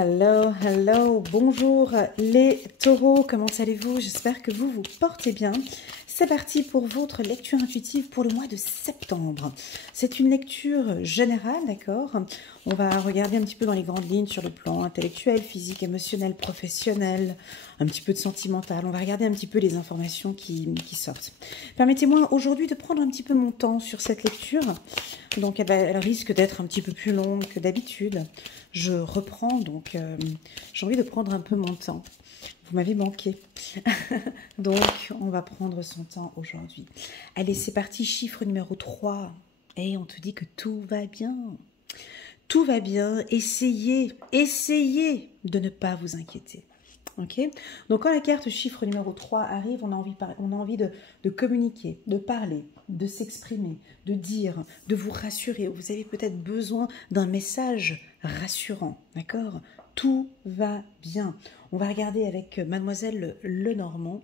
Hello, hello, bonjour les taureaux, comment allez-vous? J'espère que vous vous portez bien. C'est parti pour votre lecture intuitive pour le mois de septembre. C'est une lecture générale, d'accord? On va regarder un petit peu dans les grandes lignes sur le plan intellectuel, physique, émotionnel, professionnel, un petit peu de sentimental. On va regarder un petit peu les informations qui sortent. Permettez-moi aujourd'hui de prendre un petit peu mon temps sur cette lecture. Donc elle risque d'être un petit peu plus longue que d'habitude. Je reprends, donc j'ai envie de prendre un peu mon temps. Vous m'avez manqué. Donc, on va prendre son temps aujourd'hui. Allez, c'est parti, chiffre numéro 3. Et on te dit que tout va bien. Tout va bien. Essayez de ne pas vous inquiéter. Ok? Donc, quand la carte chiffre numéro 3 arrive, on a envie de communiquer, de parler, de s'exprimer, de dire, de vous rassurer. Vous avez peut-être besoin d'un message rassurant. D'accord? Tout va bien. On va regarder avec Mademoiselle Lenormand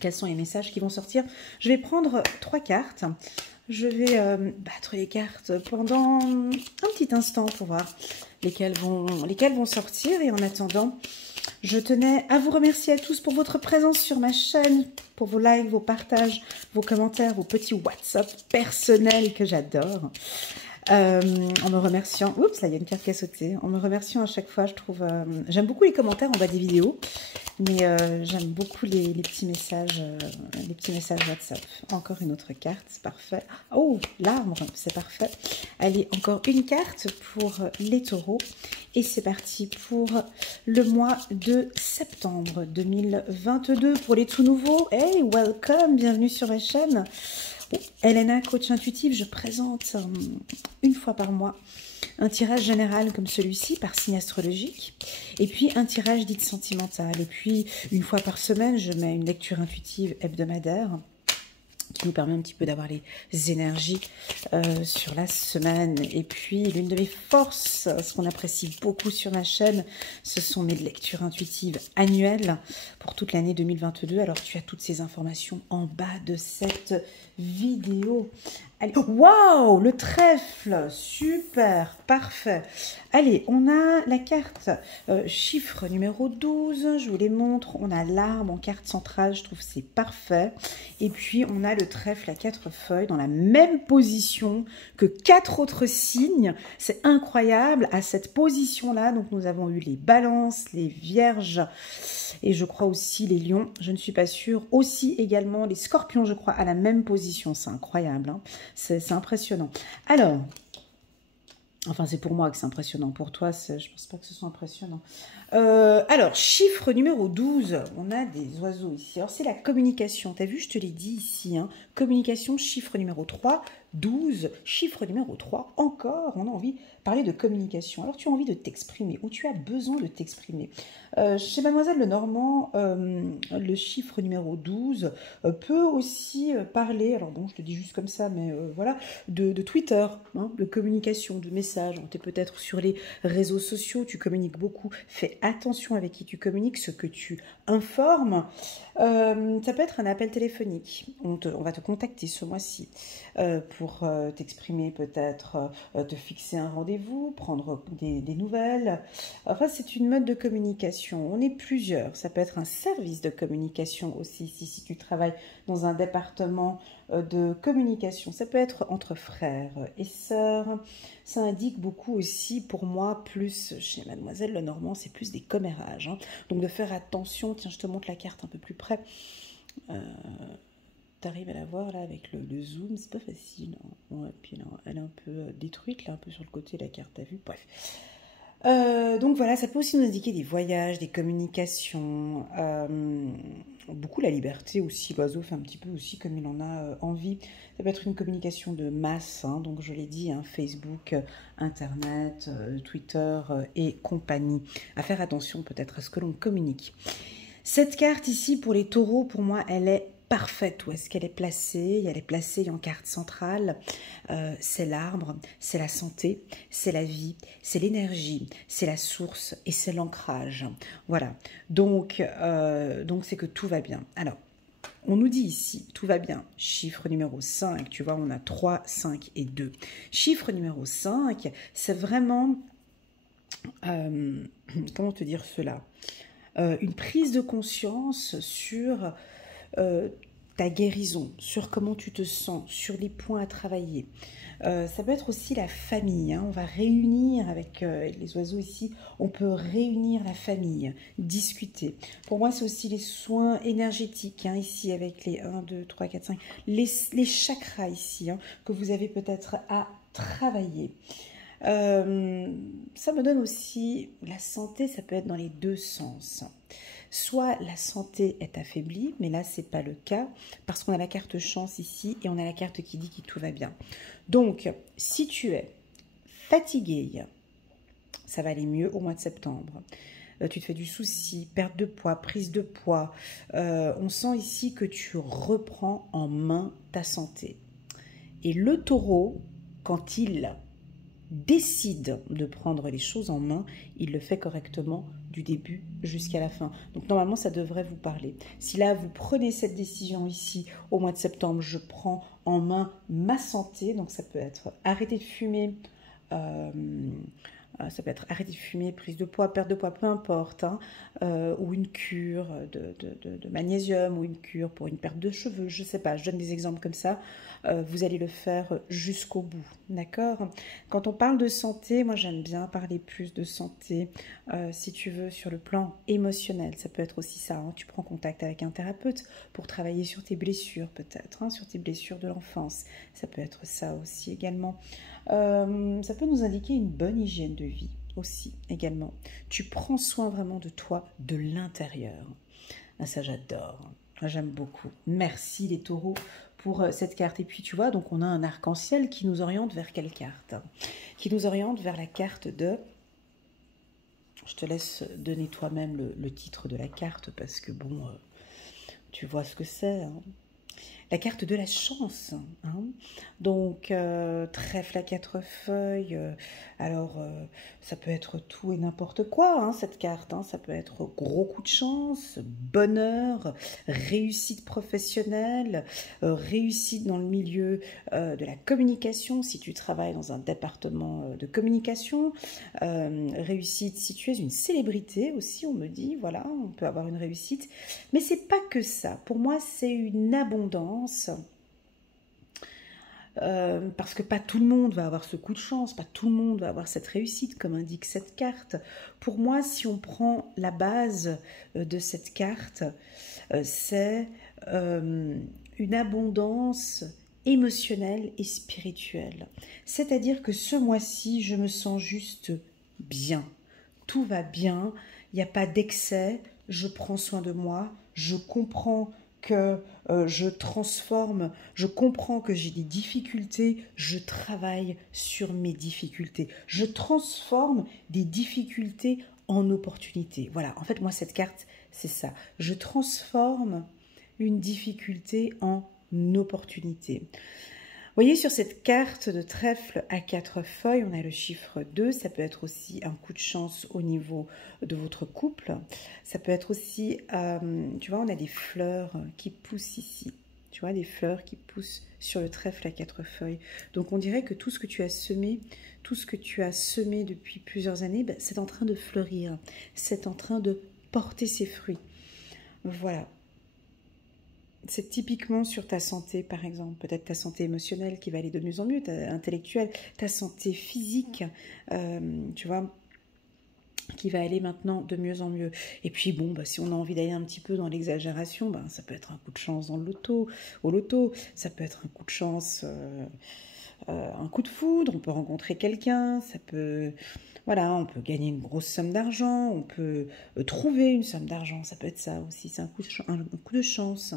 quels sont les messages qui vont sortir. Je vais prendre 3 cartes. Je vais battre les cartes pendant un petit instant pour voir lesquelles vont sortir. Et en attendant, je tenais à vous remercier à tous pour votre présence sur ma chaîne, pour vos likes, vos partages, vos commentaires, vos petits WhatsApp personnels que j'adore. En me remerciant, oups, là il y a une carte qui a sauté, en me remerciant à chaque fois, je trouve, j'aime beaucoup les commentaires en bas des vidéos, mais j'aime beaucoup les petits messages WhatsApp. Encore une autre carte, c'est parfait. Oh, l'arbre, c'est parfait. Allez, encore une carte pour les taureaux, et c'est parti pour le mois de septembre 2022 pour les tout nouveaux. Hey, welcome, bienvenue sur ma chaîne. Elena, coach intuitive, je présente une fois par mois un tirage général comme celui-ci par signe astrologique et puis un tirage dit sentimental. Et puis une fois par semaine, je mets une lecture intuitive hebdomadaire qui nous permet un petit peu d'avoir les énergies sur la semaine. Et puis, l'une de mes forces, ce qu'on apprécie beaucoup sur ma chaîne, ce sont mes lectures intuitives annuelles pour toute l'année 2022. Alors, tu as toutes ces informations en bas de cette vidéo. Allez, waouh, le trèfle, super, parfait. Allez, on a la carte chiffre numéro 12, je vous les montre. On a l'arbre en carte centrale, je trouve que c'est parfait. Et puis, on a le trèfle à 4 feuilles dans la même position que 4 autres signes. C'est incroyable à cette position-là. Donc, nous avons eu les balances, les vierges et je crois aussi les lions. Je ne suis pas sûre. Aussi également les scorpions, je crois, à la même position. C'est incroyable, hein. C'est impressionnant. Alors, enfin, c'est pour moi que c'est impressionnant. Pour toi, je ne pense pas que ce soit impressionnant. Alors, chiffre numéro 12. On a des oiseaux ici. Alors, c'est la communication. Tu as vu, je te l'ai dit ici. Hein. Communication, chiffre numéro 3. 12, chiffre numéro 3. Encore, on a envie de parler de communication. Alors, tu as envie de t'exprimer ou tu as besoin de t'exprimer. Chez Mademoiselle Lenormand, le chiffre numéro 12 peut aussi parler, alors bon, je te dis juste comme ça, mais voilà, de Twitter, hein, de communication, de messages. Tu es peut-être sur les réseaux sociaux, tu communiques beaucoup. Fais attention avec qui tu communiques, ce que tu informes. Ça peut être un appel téléphonique. On va te contacter ce mois-ci pour t'exprimer, peut-être te fixer un rendez-vous, prendre des nouvelles. Enfin, c'est une mode de communication. On est plusieurs. Ça peut être un service de communication aussi, si tu travailles dans un département de communication. Ça peut être entre frères et sœurs. Ça indique beaucoup aussi, pour moi, plus chez Mademoiselle Lenormand, c'est plus des commérages. Hein. Donc de faire attention. Tiens, je te montre la carte un peu plus près. Tu arrives à la voir là avec le zoom, c'est pas facile. Hein. Ouais, puis là, elle est un peu détruite, là, un peu sur le côté, la carte à vue. Bref. Donc voilà, ça peut aussi nous indiquer des voyages, des communications, beaucoup la liberté aussi. L'oiseau fait un petit peu aussi comme il en a envie. Ça peut être une communication de masse, hein, donc je l'ai dit, hein, Facebook, Internet, Twitter et compagnie. À faire attention peut-être à ce que l'on communique. Cette carte ici pour les taureaux, pour moi, elle est parfaite. Où est-ce qu'elle est placée? Elle est placée en carte centrale. C'est l'arbre, c'est la santé, c'est la vie, c'est l'énergie, c'est la source et c'est l'ancrage. Voilà. Donc c'est que tout va bien. Alors, on nous dit ici, tout va bien. Chiffre numéro 5, tu vois, on a 3, 5 et 2. Chiffre numéro 5, c'est vraiment euh, comment te dire cela, une prise de conscience sur euh, ta guérison, sur comment tu te sens, sur les points à travailler. Ça peut être aussi la famille, hein. On va réunir avec les oiseaux ici, on peut réunir la famille, discuter. Pour moi, c'est aussi les soins énergétiques, hein, ici avec les 1, 2, 3, 4, 5, les chakras ici, hein, que vous avez peut-être à travailler. Ça me donne aussi la santé, ça peut être dans les deux sens. Soit la santé est affaiblie, mais là c'est pas le cas parce qu'on a la carte chance ici et on a la carte qui dit que tout va bien. Donc si tu es fatigué, ça va aller mieux au mois de septembre. Tu te fais du souci, perte de poids, prise de poids. On sent ici que tu reprends en main ta santé. Et le taureau, quand il décide de prendre les choses en main, il le fait correctement du début jusqu'à la fin. Donc normalement, ça devrait vous parler. Si là, vous prenez cette décision ici, au mois de septembre, je prends en main ma santé, donc ça peut être arrêter de fumer, ça peut être arrêter de fumer, prise de poids, perte de poids, peu importe, hein, ou une cure de magnésium, ou une cure pour une perte de cheveux, je ne sais pas, je donne des exemples comme ça. Vous allez le faire jusqu'au bout, d'accord? Quand on parle de santé, moi j'aime bien parler plus de santé, si tu veux, sur le plan émotionnel. Ça peut être aussi ça, hein. Tu prends contact avec un thérapeute pour travailler sur tes blessures peut-être, hein, sur tes blessures de l'enfance. Ça peut être ça aussi également. Ça peut nous indiquer une bonne hygiène de vie aussi également. Tu prends soin vraiment de toi, de l'intérieur. Ah, ça j'adore, j'aime beaucoup. Merci les taureaux pour cette carte. Et puis tu vois, donc on a un arc-en-ciel qui nous oriente vers quelle carte? Qui nous oriente vers la carte de... Je te laisse donner toi-même le titre de la carte parce que bon, tu vois ce que c'est, hein. La carte de la chance, hein. Donc trèfle à 4 feuilles, ça peut être tout et n'importe quoi, hein, cette carte, hein. Ça peut être gros coup de chance, bonheur, réussite professionnelle, réussite dans le milieu de la communication si tu travailles dans un département de communication, réussite si tu es une célébrité aussi, on me dit, voilà, on peut avoir une réussite, mais c'est pas que ça. Pour moi, c'est une abondance. Parce que pas tout le monde va avoir ce coup de chance, pas tout le monde va avoir cette réussite, comme indique cette carte. Pour moi, si on prend la base de cette carte, c'est une abondance émotionnelle et spirituelle. C'est-à-dire que ce mois-ci, je me sens juste bien. Tout va bien, il n'y a pas d'excès, je prends soin de moi, je comprends que je transforme, je comprends que j'ai des difficultés, je travaille sur mes difficultés. Je transforme des difficultés en opportunités. Voilà, en fait, moi, cette carte, c'est ça. Je transforme une difficulté en opportunité. Vous voyez, sur cette carte de trèfle à 4 feuilles, on a le chiffre 2. Ça peut être aussi un coup de chance au niveau de votre couple. Ça peut être aussi, tu vois, on a des fleurs qui poussent ici. Tu vois, des fleurs qui poussent sur le trèfle à 4 feuilles. Donc, on dirait que tout ce que tu as semé, tout ce que tu as semé depuis plusieurs années, ben, c'est en train de fleurir. C'est en train de porter ses fruits. Voilà. C'est typiquement sur ta santé, par exemple. Peut-être ta santé émotionnelle qui va aller de mieux en mieux, ta intellectuelle, ta santé physique, tu vois, qui va aller maintenant de mieux en mieux. Et puis, bon, bah, si on a envie d'aller un petit peu dans l'exagération, bah, ça peut être un coup de chance dans le loto, au loto. Ça peut être un coup de chance, un coup de foudre. On peut rencontrer quelqu'un. Ça peut... Voilà, on peut gagner une grosse somme d'argent. On peut trouver une somme d'argent. Ça peut être ça aussi. C'est un coup de chance.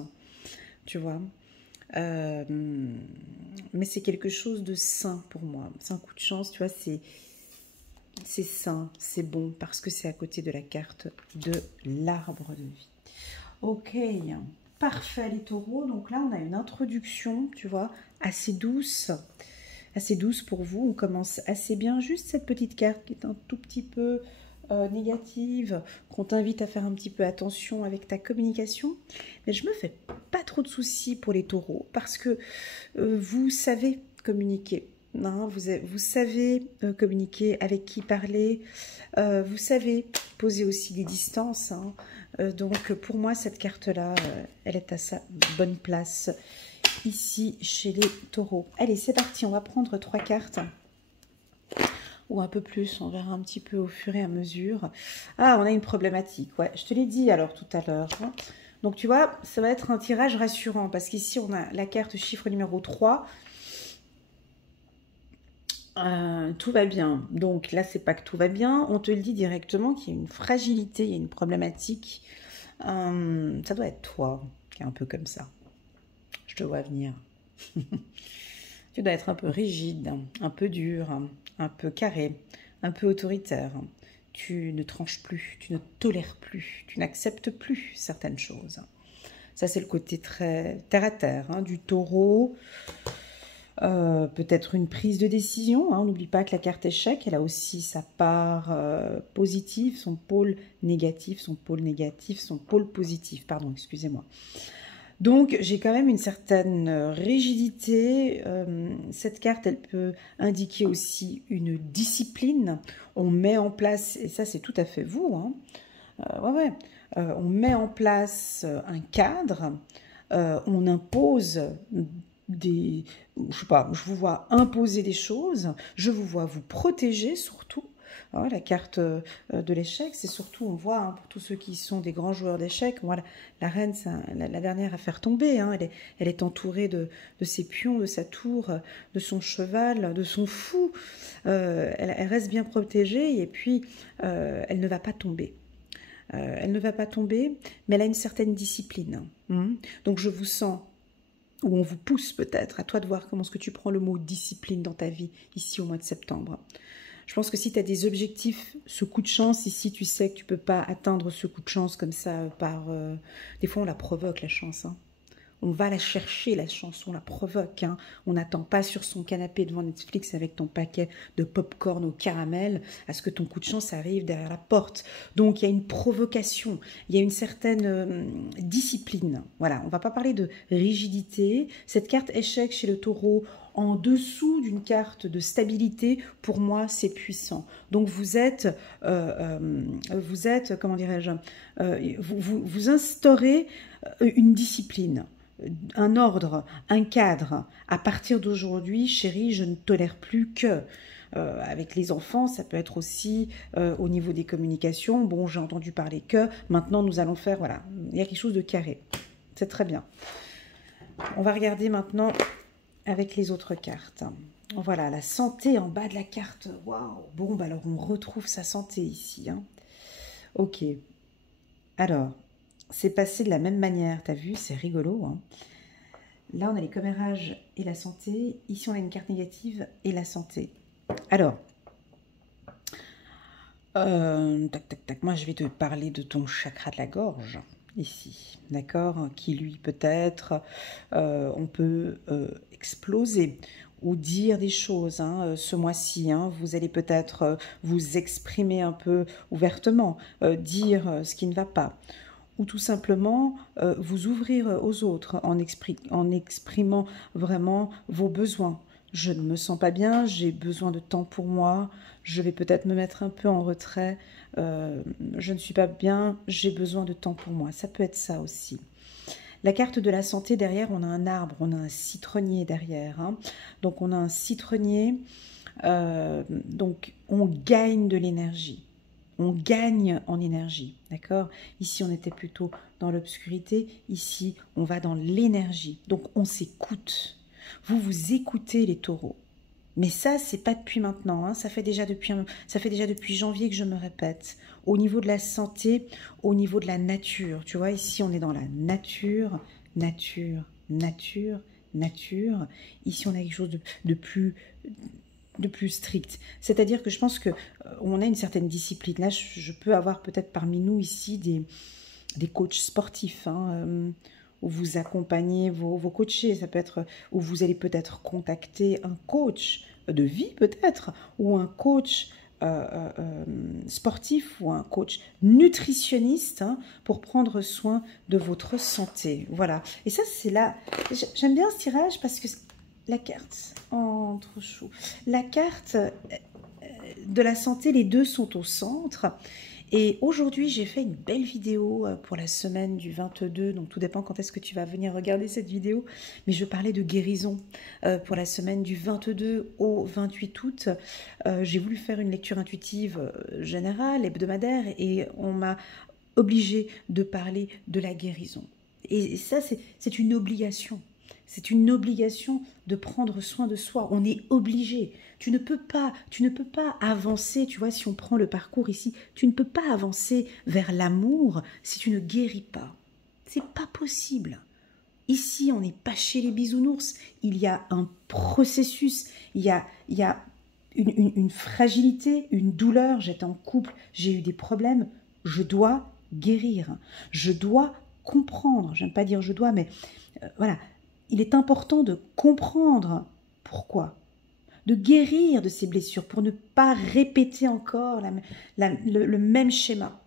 Tu vois, mais c'est quelque chose de sain pour moi. C'est un coup de chance, tu vois, c'est sain, c'est bon, parce que c'est à côté de la carte de l'arbre de vie. Ok, parfait les taureaux. Donc là, on a une introduction, tu vois, assez douce pour vous. On commence assez bien, juste cette petite carte qui est un tout petit peu... négative, qu'on t'invite à faire un petit peu attention avec ta communication. Mais je me fais pas trop de soucis pour les taureaux parce que vous savez communiquer. Non, vous savez communiquer, avec qui parler, vous savez poser aussi des distances. Hein. Donc pour moi, cette carte-là, elle est à sa bonne place ici chez les taureaux. Allez, c'est parti, on va prendre 3 cartes. Ou un peu plus, on verra un petit peu au fur et à mesure. Ah, on a une problématique, ouais, je te l'ai dit alors tout à l'heure. Hein. Donc tu vois, ça va être un tirage rassurant, parce qu'ici on a la carte chiffre numéro 3. Tout va bien. Donc là, c'est pas que tout va bien. On te le dit directement qu'il y a une fragilité, il y a une problématique. Ça doit être toi qui est un peu comme ça. Je te vois venir. Tu dois être un peu rigide, un peu dur, un peu carré, un peu autoritaire. Tu ne tranches plus, tu ne tolères plus, tu n'acceptes plus certaines choses. Ça, c'est le côté très terre à terre hein, du taureau. Peut-être une prise de décision. Hein. On n'oublie pas que la carte échec, elle a aussi sa part positive, son pôle négatif, son pôle positif. Pardon, excusez-moi. Donc, j'ai quand même une certaine rigidité. Cette carte, elle peut indiquer aussi une discipline. On met en place, et ça c'est tout à fait vous, hein. On met en place un cadre, on impose je sais pas, je vous vois imposer des choses, je vous vois vous protéger surtout. Alors, la carte de l'échec, c'est surtout, on voit, hein, pour tous ceux qui sont des grands joueurs d'échecs, voilà, la reine, c'est la dernière à faire tomber, hein, elle est entourée de ses pions, de sa tour, de son cheval, de son fou, elle reste bien protégée et puis elle ne va pas tomber. Elle ne va pas tomber, mais elle a une certaine discipline. Hein. Donc je vous sens, ou on vous pousse peut-être, à toi de voir comment est-ce que tu prends le mot discipline dans ta vie, ici au mois de septembre. Je pense que si tu as des objectifs, ce coup de chance, ici tu sais que tu ne peux pas atteindre ce coup de chance comme ça par... Des fois on la provoque la chance, hein. On va la chercher, la chance, on la provoque. Hein. On n'attend pas sur son canapé devant Netflix avec ton paquet de pop-corn au caramel à ce que ton coup de chance arrive derrière la porte. Donc, il y a une provocation, il y a une certaine discipline. Voilà, on ne va pas parler de rigidité. Cette carte échec chez le taureau, en dessous d'une carte de stabilité, pour moi, c'est puissant. Donc, vous êtes comment dirais-je, vous instaurez une discipline, un ordre, un cadre. À partir d'aujourd'hui, chérie, je ne tolère plus que... avec les enfants, ça peut être aussi au niveau des communications. Bon, j'ai entendu parler que, maintenant nous allons faire, voilà, il y a quelque chose de carré. C'est très bien. On va regarder maintenant avec les autres cartes. Voilà, la santé en bas de la carte. Waouh. Bon, bah alors on retrouve sa santé ici. Hein. Ok. Alors... c'est passé de la même manière, t'as vu, c'est rigolo. Hein. Là, on a les commérages et la santé. Ici, on a une carte négative et la santé. Alors, tac, moi, je vais te parler de ton chakra de la gorge, ici, d'accord, qui, lui, peut-être, on peut exploser ou dire des choses hein, ce mois-ci. Hein, vous allez peut-être vous exprimer un peu ouvertement, dire ce qui ne va pas. Ou tout simplement vous ouvrir aux autres en exprimant vraiment vos besoins. Je ne me sens pas bien, j'ai besoin de temps pour moi, je vais peut-être me mettre un peu en retrait, je ne suis pas bien, j'ai besoin de temps pour moi. Ça peut être ça aussi. La carte de la santé, derrière, on a un arbre, on a un citronnier derrière. Hein. Donc on a un citronnier, donc on gagne de l'énergie. On gagne en énergie, d'accord? Ici, on était plutôt dans l'obscurité. Ici, on va dans l'énergie. Donc, on s'écoute. Vous écoutez les taureaux. Mais ça, c'est pas depuis maintenant. Hein. Ça fait déjà depuis janvier que je me répète. Au niveau de la santé, au niveau de la nature. Tu vois, ici, on est dans la nature, nature, nature, nature. Ici, on a quelque chose de plus strict. C'est-à-dire que je pense que on a une certaine discipline. Là, je peux avoir peut-être parmi nous ici des coachs sportifs, hein, où vous accompagnez vos coachés. Ça peut être où vous allez peut-être contacter un coach de vie peut-être, ou un coach sportif ou un coach nutritionniste hein, pour prendre soin de votre santé. Voilà. Et ça, c'est là. J'aime bien ce tirage parce que la carte en trop chaud. La carte de la santé, les deux sont au centre. Et aujourd'hui, j'ai fait une belle vidéo pour la semaine du 22, donc tout dépend quand est-ce que tu vas venir regarder cette vidéo, mais je parlais de guérison pour la semaine du 22 au 28 août. J'ai voulu faire une lecture intuitive générale, hebdomadaire, et on m'a obligé de parler de la guérison. Et ça, c'est une obligation. C'est une obligation de prendre soin de soi. On est obligé. Tu ne peux pas avancer, tu vois, si on prend le parcours ici, tu ne peux pas avancer vers l'amour si tu ne guéris pas. C'est pas possible. Ici, on n'est pas chez les bisounours. Il y a un processus, il y a une fragilité, une douleur. J'étais en couple, j'ai eu des problèmes. Je dois guérir. Je dois comprendre. J'aime pas dire je dois, mais voilà. Il est important de comprendre pourquoi, de guérir de ces blessures pour ne pas répéter encore le même schéma.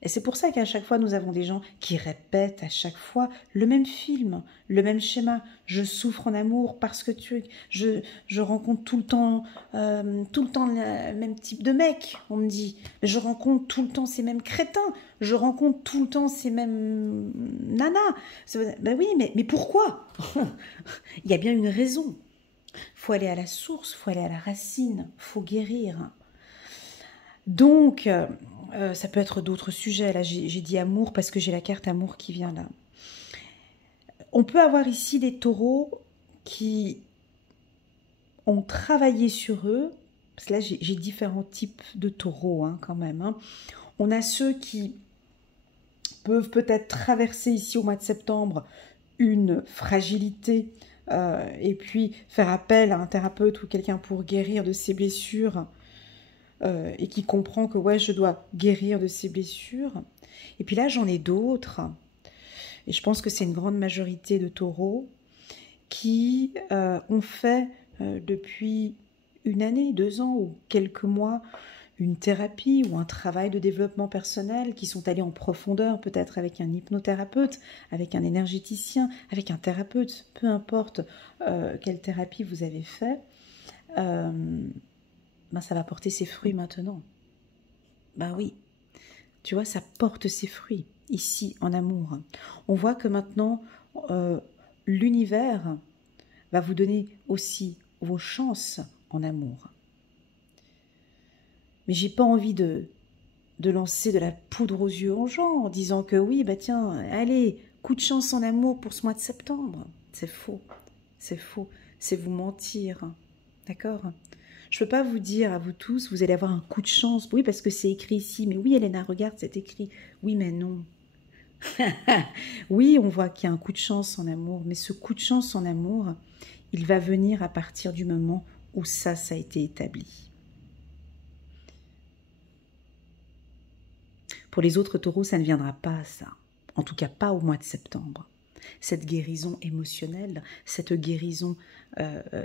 Et c'est pour ça qu'à chaque fois, nous avons des gens qui répètent à chaque fois le même film, le même schéma. Je souffre en amour parce que je rencontre tout le temps le même type de mec, on me dit. Je rencontre tout le temps ces mêmes crétins. Je rencontre tout le temps ces mêmes nanas. Ben oui, mais pourquoi? Il y a bien une raison. Il faut aller à la source, il faut aller à la racine, il faut guérir. Donc, ça peut être d'autres sujets. Là, j'ai dit amour parce que j'ai la carte amour qui vient là. On peut avoir ici des taureaux qui ont travaillé sur eux. Parce que là, j'ai différents types de taureaux quand même. On a ceux qui peuvent peut-être traverser ici au mois de septembre une fragilité et puis faire appel à un thérapeute ou quelqu'un pour guérir de ses blessures. Et qui comprend que ouais, je dois guérir de ces blessures. Et puis là, j'en ai d'autres, et je pense que c'est une grande majorité de taureaux qui ont fait depuis une année, 2 ans ou quelques mois une thérapie ou un travail de développement personnel, qui sont allés en profondeur, peut-être avec un hypnothérapeute, avec un énergéticien, avec un thérapeute, peu importe quelle thérapie vous avez fait. Ça va porter ses fruits maintenant. Ben oui, tu vois, ça porte ses fruits ici en amour. On voit que maintenant, l'univers va vous donner aussi vos chances en amour. Mais j'ai pas envie de lancer de la poudre aux yeux aux gens en disant que oui, bah tiens, allez, coup de chance en amour pour ce mois de septembre. C'est faux, c'est vous mentir, d'accord ? Je ne peux pas vous dire à vous tous, vous allez avoir un coup de chance. Oui, parce que c'est écrit ici. Mais oui, Elena, regarde, c'est écrit. Oui, mais non. Oui, on voit qu'il y a un coup de chance en amour. Mais ce coup de chance en amour, il va venir à partir du moment où ça a été établi. Pour les autres taureaux, ça ne viendra pas, ça. En tout cas, pas au mois de septembre. Cette guérison émotionnelle, cette guérison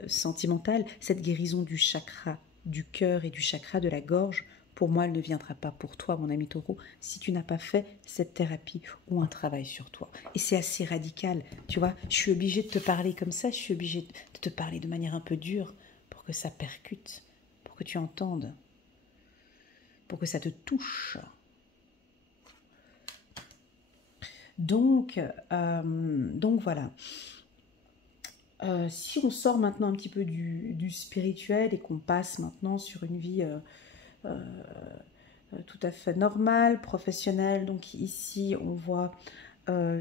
sentimentale, cette guérison du chakra du cœur et du chakra de la gorge, pour moi, elle ne viendra pas pour toi, mon ami taureau, si tu n'as pas fait cette thérapie ou un travail sur toi. Et c'est assez radical, tu vois, je suis obligée de te parler comme ça, je suis obligée de te parler de manière un peu dure pour que ça percute, pour que tu entendes, pour que ça te touche. Donc voilà. Si on sort maintenant un petit peu du spirituel et qu'on passe maintenant sur une vie tout à fait normale, professionnelle, donc ici on voit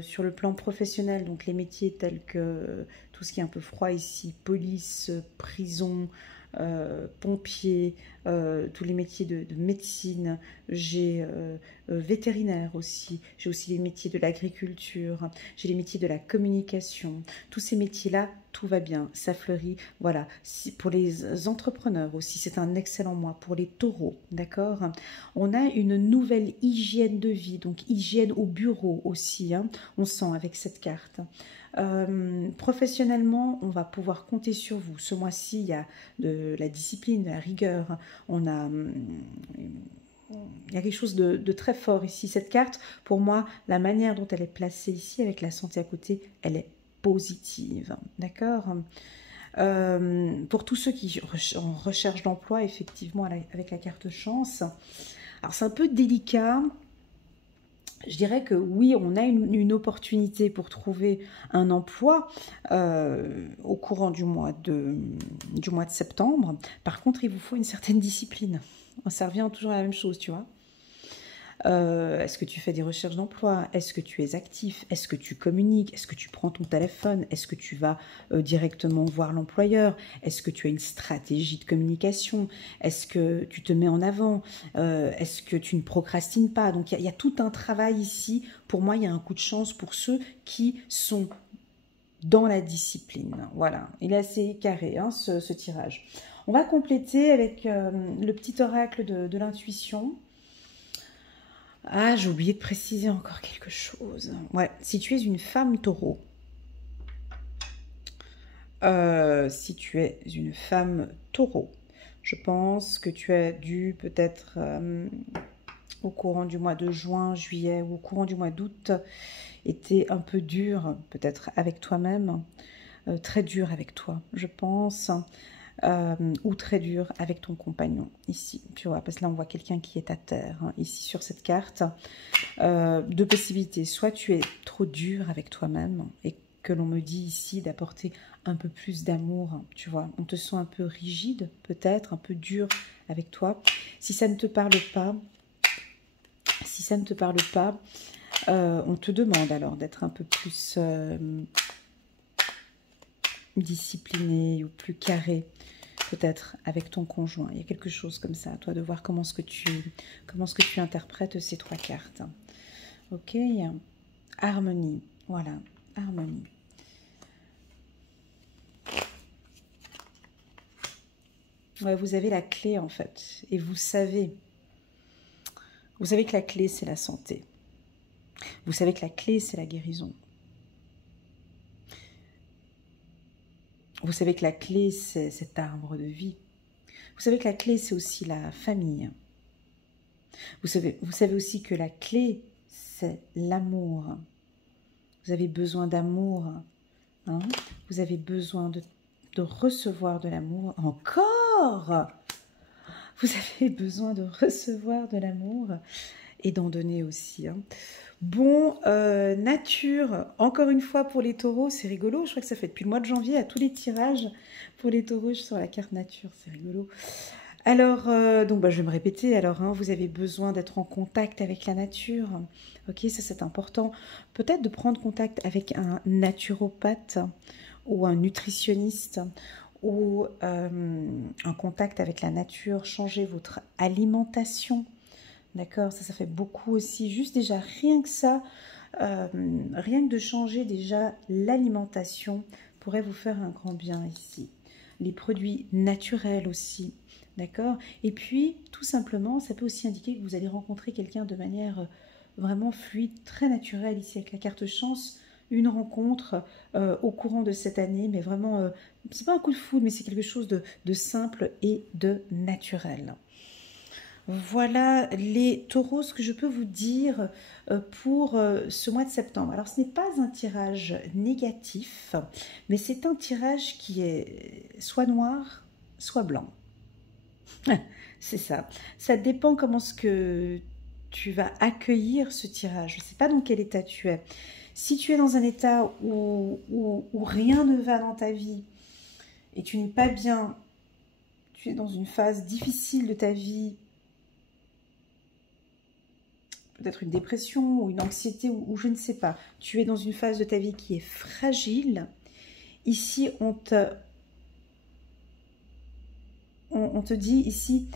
sur le plan professionnel, donc les métiers tels que tout ce qui est un peu froid ici, police, prison, pompiers, tous les métiers de médecine, j'ai vétérinaire aussi, j'ai aussi les métiers de l'agriculture, j'ai les métiers de la communication, tous ces métiers-là, tout va bien, ça fleurit, voilà. Pour les entrepreneurs aussi, c'est un excellent mois, pour les taureaux, d'accord. On a une nouvelle hygiène de vie, donc hygiène au bureau aussi, on sent avec cette carte. Professionnellement, on va pouvoir compter sur vous. Ce mois-ci, il y a de la discipline, de la rigueur. Il y a quelque chose de très fort ici. Cette carte, pour moi, la manière dont elle est placée ici, avec la santé à côté, elle est positive, d'accord? Pour tous ceux qui en recherche d'emploi, effectivement, avec la carte chance, alors c'est un peu délicat. Je dirais que oui, on a une opportunité pour trouver un emploi au courant du mois de septembre. Par contre, il vous faut une certaine discipline. Ça revient toujours à la même chose, tu vois. Est-ce que tu fais des recherches d'emploi? Est-ce que tu es actif? Est-ce que tu communiques? Est-ce que tu prends ton téléphone? Est-ce que tu vas directement voir l'employeur? Est-ce que tu as une stratégie de communication? Est-ce que tu te mets en avant? Est-ce que tu ne procrastines pas? Donc il y a tout un travail ici. Pour moi, il y a un coup de chance pour ceux qui sont dans la discipline. Voilà, il est assez carré, hein, ce tirage. On va compléter avec le petit oracle de l'intuition. Ah, j'ai oublié de préciser encore quelque chose. Ouais, si tu es une femme taureau, je pense que tu as dû peut-être au courant du mois de juin, juillet ou au courant du mois d'août, été un peu dur peut-être avec toi-même, très dur avec toi, je pense. Ou très dur avec ton compagnon, ici, tu vois, parce que là on voit quelqu'un qui est à terre, hein, ici sur cette carte. Deux possibilités, soit tu es trop dur avec toi-même et que l'on me dit ici d'apporter un peu plus d'amour, tu vois, on te sent un peu rigide, peut-être, un peu dur avec toi. Si ça ne te parle pas, on te demande alors d'être un peu plus discipliné ou plus carré, peut-être avec ton conjoint. Il y a quelque chose comme ça, à toi de voir comment ce que tu interprètes ces trois cartes. Ok, harmonie, voilà, harmonie. Ouais, vous avez la clé en fait, et vous savez que la clé c'est la santé. Vous savez que la clé c'est la guérison. Vous savez que la clé c'est cet arbre de vie. Vous savez que la clé c'est aussi la famille. Vous savez aussi que la clé c'est l'amour. Vous avez besoin d'amour. Hein? Vous avez besoin de recevoir de l'amour. Encore! Vous avez besoin de recevoir de l'amour et d'en donner aussi. Hein. Bon, nature, encore une fois pour les taureaux, c'est rigolo. Je crois que ça fait depuis le mois de janvier à tous les tirages pour les taureaux sur la carte nature, c'est rigolo. Alors, donc je vais me répéter. Alors, hein, vous avez besoin d'être en contact avec la nature. Ok, ça c'est important. Peut-être de prendre contact avec un naturopathe ou un nutritionniste ou en contact avec la nature. Changez votre alimentation. D'accord, ça fait beaucoup aussi. Juste déjà, rien que ça, rien que de changer déjà l'alimentation pourrait vous faire un grand bien ici. Les produits naturels aussi, d'accord? Et puis, tout simplement, ça peut aussi indiquer que vous allez rencontrer quelqu'un de manière vraiment fluide, très naturelle ici avec la carte chance. Une rencontre au courant de cette année, mais vraiment, c'est pas un coup de foudre, mais c'est quelque chose de simple et de naturel. Voilà les taureaux, ce que je peux vous dire pour ce mois de septembre. Alors ce n'est pas un tirage négatif, mais c'est un tirage qui est soit noir, soit blanc. C'est ça. Ça dépend comment ce que tu vas accueillir ce tirage. Je ne sais pas dans quel état tu es. Si tu es dans un état où rien ne va dans ta vie et tu n'es pas bien, tu es dans une phase difficile de ta vie, peut-être une dépression ou une anxiété ou je ne sais pas, tu es dans une phase de ta vie qui est fragile, ici on te dit ici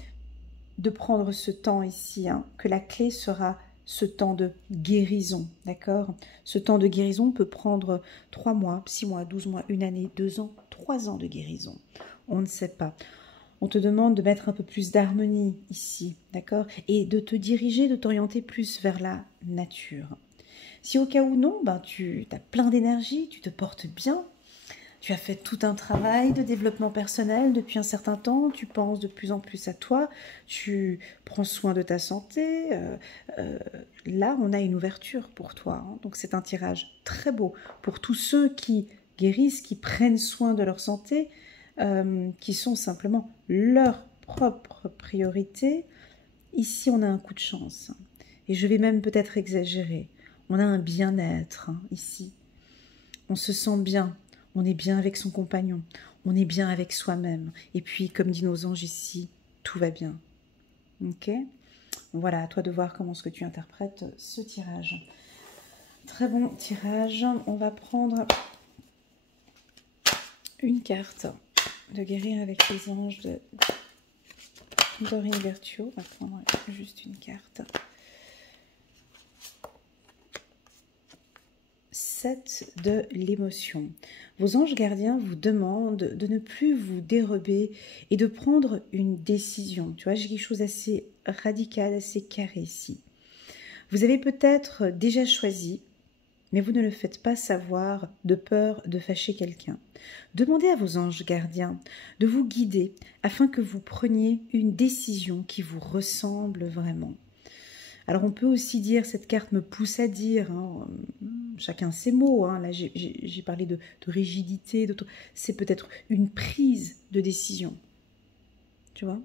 de prendre ce temps ici, hein, que la clé sera ce temps de guérison, d'accord? Ce temps de guérison peut prendre 3 mois, 6 mois, 12 mois, 1 année, 2 ans, 3 ans de guérison. On ne sait pas. On te demande de mettre un peu plus d'harmonie ici, d'accord? Et de te diriger, de t'orienter plus vers la nature. Si au cas où non, tu as plein d'énergie, tu te portes bien, Tu as fait tout un travail de développement personnel depuis un certain temps, tu penses de plus en plus à toi, tu prends soin de ta santé. Là, on a une ouverture pour toi. Hein. Donc c'est un tirage très beau pour tous ceux qui guérissent, qui prennent soin de leur santé, qui sont simplement leur propre priorité. Ici, on a un coup de chance. Et je vais même peut-être exagérer. On a un bien-être hein, ici. On se sent bien. On est bien avec son compagnon. On est bien avec soi-même. Et puis, comme dit nos anges ici, tout va bien. Ok ? Voilà, à toi de voir comment est-ce que tu interprètes ce tirage. Très bon tirage. On va prendre une carte de guérir avec les anges de Dorine Virtue. On va prendre juste une carte. 7 de l'émotion. Vos anges gardiens vous demandent de ne plus vous dérober et de prendre une décision. Tu vois, j'ai quelque chose d'assez radical, assez carré ici. Vous avez peut-être déjà choisi, mais vous ne le faites pas savoir de peur de fâcher quelqu'un. Demandez à vos anges gardiens de vous guider afin que vous preniez une décision qui vous ressemble vraiment. Alors on peut aussi dire, cette carte me pousse à dire, hein, chacun ses mots, hein, là j'ai parlé de rigidité, c'est peut-être une prise de décision, tu vois.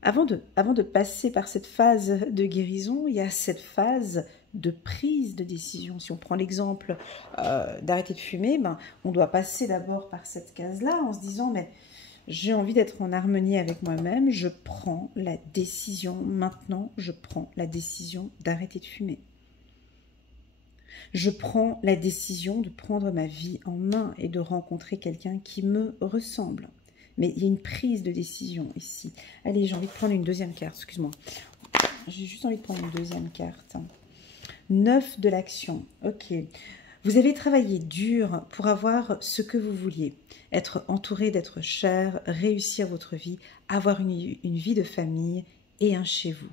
Avant de passer par cette phase de guérison, il y a cette phase de prise de décision. Si on prend l'exemple d'arrêter de fumer, ben, on doit passer d'abord par cette case-là en se disant, mais j'ai envie d'être en harmonie avec moi-même, je prends la décision, maintenant je prends la décision d'arrêter de fumer. Je prends la décision de prendre ma vie en main et de rencontrer quelqu'un qui me ressemble. Mais il y a une prise de décision ici. Allez, j'ai envie de prendre une deuxième carte, excuse-moi. J'ai juste envie de prendre une deuxième carte. 9 de l'action, ok. Vous avez travaillé dur pour avoir ce que vous vouliez. Être entouré d'être cher, réussir votre vie, avoir une vie de famille et un chez vous.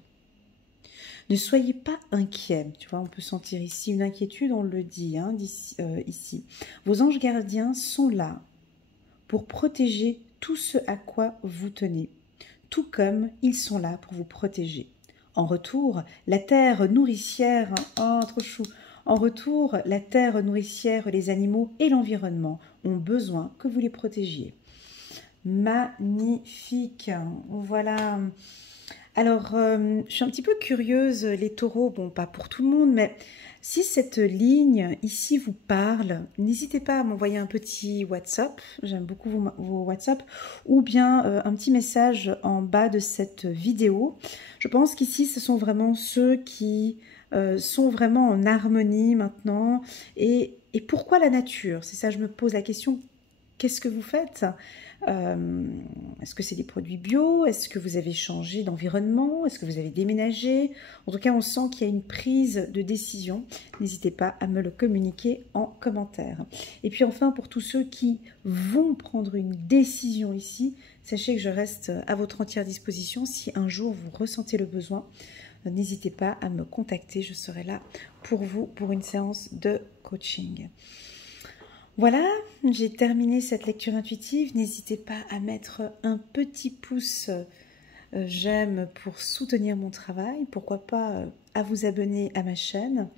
Ne soyez pas inquiets. Tu vois, on peut sentir ici une inquiétude, on le dit hein, ici. Vos anges gardiens sont là pour protéger tout ce à quoi vous tenez, tout comme ils sont là pour vous protéger. En retour, la terre nourricière, oh, trop chou. En retour, la terre nourricière, les animaux et l'environnement ont besoin que vous les protégiez. Magnifique. Voilà. Alors, je suis un petit peu curieuse, les taureaux, bon, pas pour tout le monde, mais si cette ligne ici vous parle, n'hésitez pas à m'envoyer un petit WhatsApp, j'aime beaucoup vos WhatsApp, ou bien un petit message en bas de cette vidéo. Je pense qu'ici, ce sont vraiment ceux qui sont vraiment en harmonie maintenant. Et pourquoi la nature? C'est ça, je me pose la question. Qu'est-ce que vous faites? Est-ce que c'est des produits bio? Est-ce que vous avez changé d'environnement? Est-ce que vous avez déménagé? En tout cas, on sent qu'il y a une prise de décision. N'hésitez pas à me le communiquer en commentaire. Et puis enfin, pour tous ceux qui vont prendre une décision ici, sachez que je reste à votre entière disposition. Si un jour vous ressentez le besoin, n'hésitez pas à me contacter. Je serai là pour vous pour une séance de coaching. Voilà, j'ai terminé cette lecture intuitive. N'hésitez pas à mettre un petit pouce j'aime pour soutenir mon travail. Pourquoi pas à vous abonner à ma chaîne.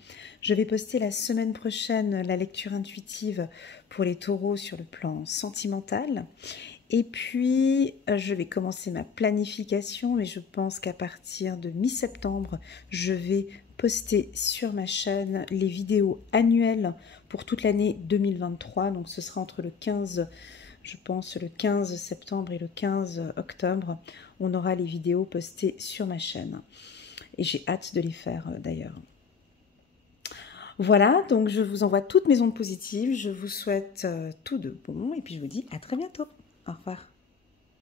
Je vais poster la semaine prochaine la lecture intuitive pour les taureaux sur le plan sentimental. Et puis, je vais commencer ma planification, mais je pense qu'à partir de mi-septembre, je vais poster sur ma chaîne les vidéos annuelles pour toute l'année 2023. Donc, ce sera entre le 15, je pense, le 15 septembre et le 15 octobre. On aura les vidéos postées sur ma chaîne. Et j'ai hâte de les faire, d'ailleurs. Voilà, donc je vous envoie toutes mes ondes positives. Je vous souhaite tout de bon et puis je vous dis à très bientôt. Au revoir.